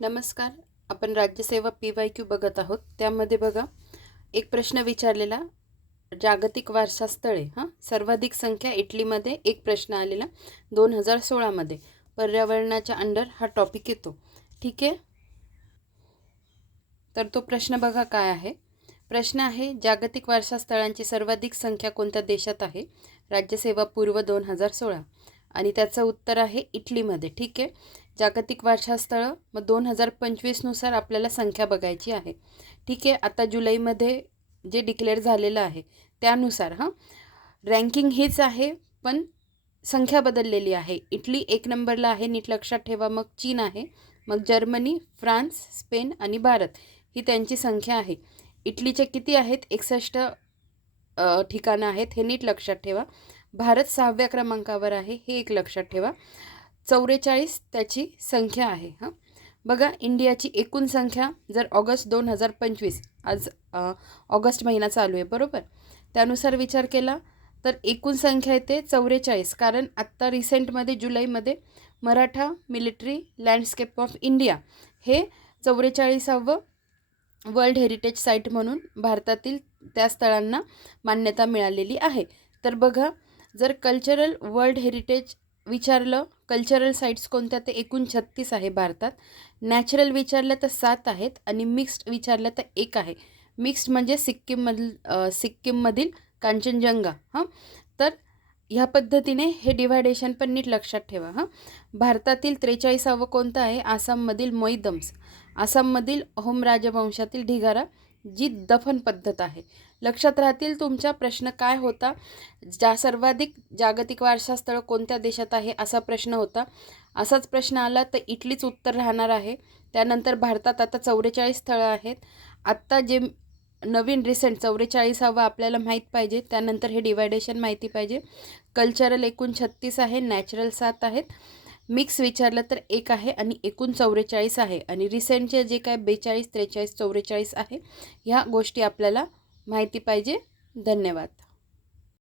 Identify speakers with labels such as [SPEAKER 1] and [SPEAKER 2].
[SPEAKER 1] नमस्कार. आपण राज्यसेवा P Y Q बघत आहोत. त्यामध्ये बघा एक प्रश्न विचारलेला जागतिक वारसा स्थळे हां? सर्वाधिक संख्या इटलीमध्ये एक प्रश्न आलेला दोन हजार सोळामध्ये पर्यावरणाच्या अंडर हा टॉपिक येतो. ठीक आहे? तर तो प्रश्न बघा काय आहे? प्रश्न आहे जागतिक वारसा स्थळांची सर्वाधिक संख्या कोणत्या देशात आहे? राज्यसेवा पूर्व दोन हजार सोळा. आणि त्याचं उत्तर आहे इटलीमध्ये. ठीक आहे? जागतिक वारसास्थळं मग दोन हजार पंचवीसनुसार आपल्याला संख्या बघायची आहे. ठीक आहे आता जुलैमध्ये जे डिक्लेअर झालेलं आहे त्यानुसार हां. रँकिंग हीच आहे पण संख्या बदललेली आहे. इटली एक नंबरला आहे नीट लक्षात ठेवा. मग चीन आहे मग जर्मनी फ्रान्स स्पेन आणि भारत ही त्यांची संख्या आहे. इटलीचे किती आहेत? एकसष्ट ठिकाणं आहेत हे नीट लक्षात ठेवा. भारत सहाव्या क्रमांकावर आहे हे एक लक्षात ठेवा. चौवेचाळीस त्याची संख्या आहे हां. बघा इंडियाची एकूण संख्या जर ऑगस्ट दोन हजार पंचवीस आज ऑगस्ट महिना चालू आहे बरोबर? त्यानुसार विचार केला तर एकूण संख्या येते चौवेचाळीस कारण आत्ता रिसेंटमध्ये जुलैमध्ये Maratha military landscape of India हे चौवेचाळीसावं वर्ल्ड हेरिटेज साईट म्हणून भारतातील त्या स्थळांना मान्यता मिळालेली आहे. तर बघा जर कल्चरल वर्ल्ड हेरिटेज विचारलं कल्चरल साईट्स कोणत्या? ते एकूण छत्तीस आहे भारतात. नॅचरल विचारलं तर सात आहेत आणि मिक्स्ड विचारलं तर एक आहे. मिक्स्ड म्हणजे सिक्कीममधील सिक्कीममधील कांचनजंगा हां? तर ह्या पद्धतीने हे डिव्हायडेशन पण नीट लक्षात ठेवा हां? भारतातील त्रेचाळीसावं कोणतं आहे? आसाममधील मोईदम्स. आसाममधील अहोम राजवंशातील ढिगारा. जी दफन पद्धत आहे. लक्षात राहतील तुमचा प्रश्न काय होता? ज्या सर्वाधिक जागतिक वारसास्थळ कोणत्या देशात आहे असा प्रश्न होता. असाच प्रश्न आला तर इटलीच उत्तर राहणार आहे. त्यानंतर भारतात आता चौवेचाळीस स्थळं आहेत. आत्ता जे नवीन रिसेंट चौवेचाळीसावं आपल्याला माहीत पाहिजे त्यानंतर हे डिवायडेशन माहिती पाहिजे. कल्चरल एकूण छत्तीस आहे नॅचरल सात आहेत. मिक्स विचारलं तर एक आहे आणि एकूण चौवेचाळीस आहे. आणि रिसेंटचे जे काय बेचाळीस त्रेचाळीस चौवेचाळीस आहे ह्या गोष्टी आपल्याला माहिती पाहिजे. धन्यवाद.